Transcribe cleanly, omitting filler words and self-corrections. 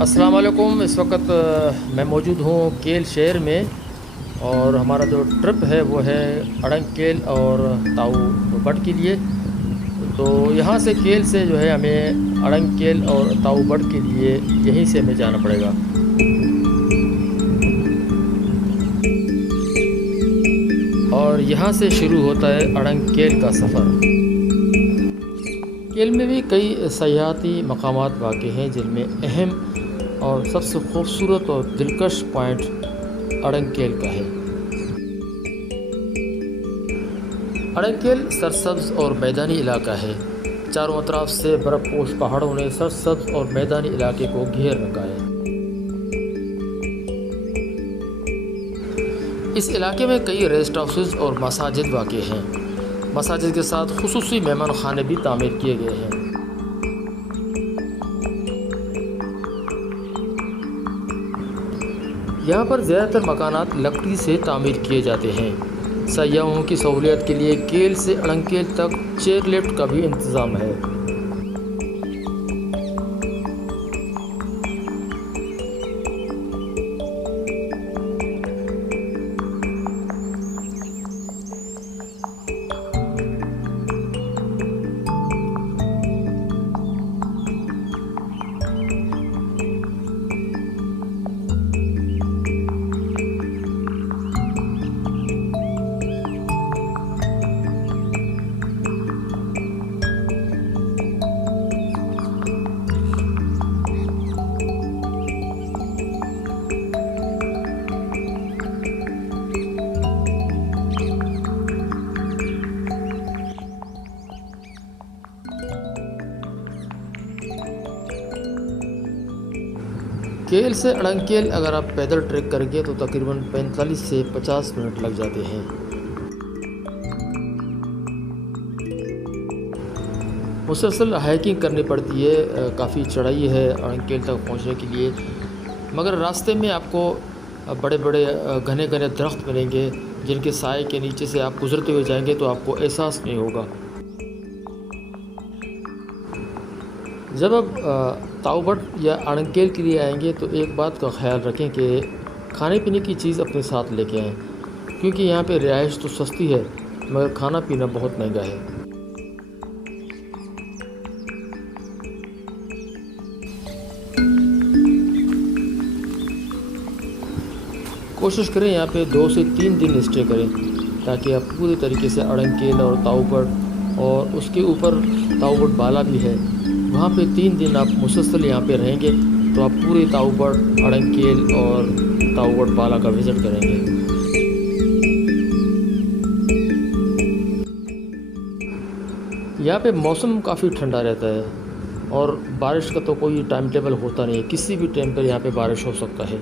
अस्सलाम वालेकुम। इस वक्त मैं मौजूद हूँ केल शहर में और हमारा जो ट्रिप है वो है अड़ंग केल और ताऊ बट के लिए। तो यहाँ से केल से जो है हमें अड़ंग केल और ताऊ बट के लिए यहीं से हमें जाना पड़ेगा। और यहाँ से शुरू होता है अड़ंग केल का सफ़र। केल में भी कई सयाहती मकामात वाक़ हैं जिनमें अहम और सबसे खूबसूरत और दिलकश पॉइंट अड़ंग केल का है। अड़ंग केल सरसब्ज़ और मैदानी इलाका है। चारों तरफ से बर्फ़पोश पहाड़ों ने सरसब्ज़ और मैदानी इलाके को घेर रखा है। इस इलाके में कई रेस्ट हाउसेस और मसाजिद वाक़ हैं। मसाजिद के साथ खुसूसी मेहमान खाने भी तामीर किए गए हैं। यहाँ पर ज़्यादातर मकानात लकड़ी से तामीर किए जाते हैं। सयाहों की सहूलियत के लिए केल से अड़ंग केल तक चेयर लिफ्ट का भी इंतज़ाम है। केल से अड़ंग केल अगर आप पैदल ट्रैक करेंगे तो तकरीबन 45 से 50 मिनट लग जाते हैं। मुसलसल हाइकिंग करनी पड़ती है, काफ़ी चढ़ाई है अड़ंग केल तक पहुंचने के लिए। मगर रास्ते में आपको बड़े बड़े घने घने दरख्त मिलेंगे जिनके साए के नीचे से आप गुजरते हुए जाएंगे तो आपको एहसास नहीं होगा। जब आप ताऊ बट या अड़ंग केल के लिए आएंगे तो एक बात का ख्याल रखें कि खाने पीने की चीज़ अपने साथ लेके आएँ, क्योंकि यहाँ पे रिहाइश तो सस्ती है मगर खाना पीना बहुत महंगा है। कोशिश करें यहाँ पे 2 से 3 दिन स्टे करें ताकि आप पूरी तरीके से अड़ंग केल और ताऊ बट और उसके ऊपर ताऊ बट बाला भी है, वहाँ पे 3 दिन आप मुसलसल यहाँ पे रहेंगे तो आप पूरे ताऊ बट अड़ंग केल और ताऊ बट बाला का विज़िट करेंगे। यहाँ पे मौसम काफ़ी ठंडा रहता है और बारिश का तो कोई टाइम टेबल होता नहीं है, किसी भी टाइम पर यहाँ पे बारिश हो सकता है।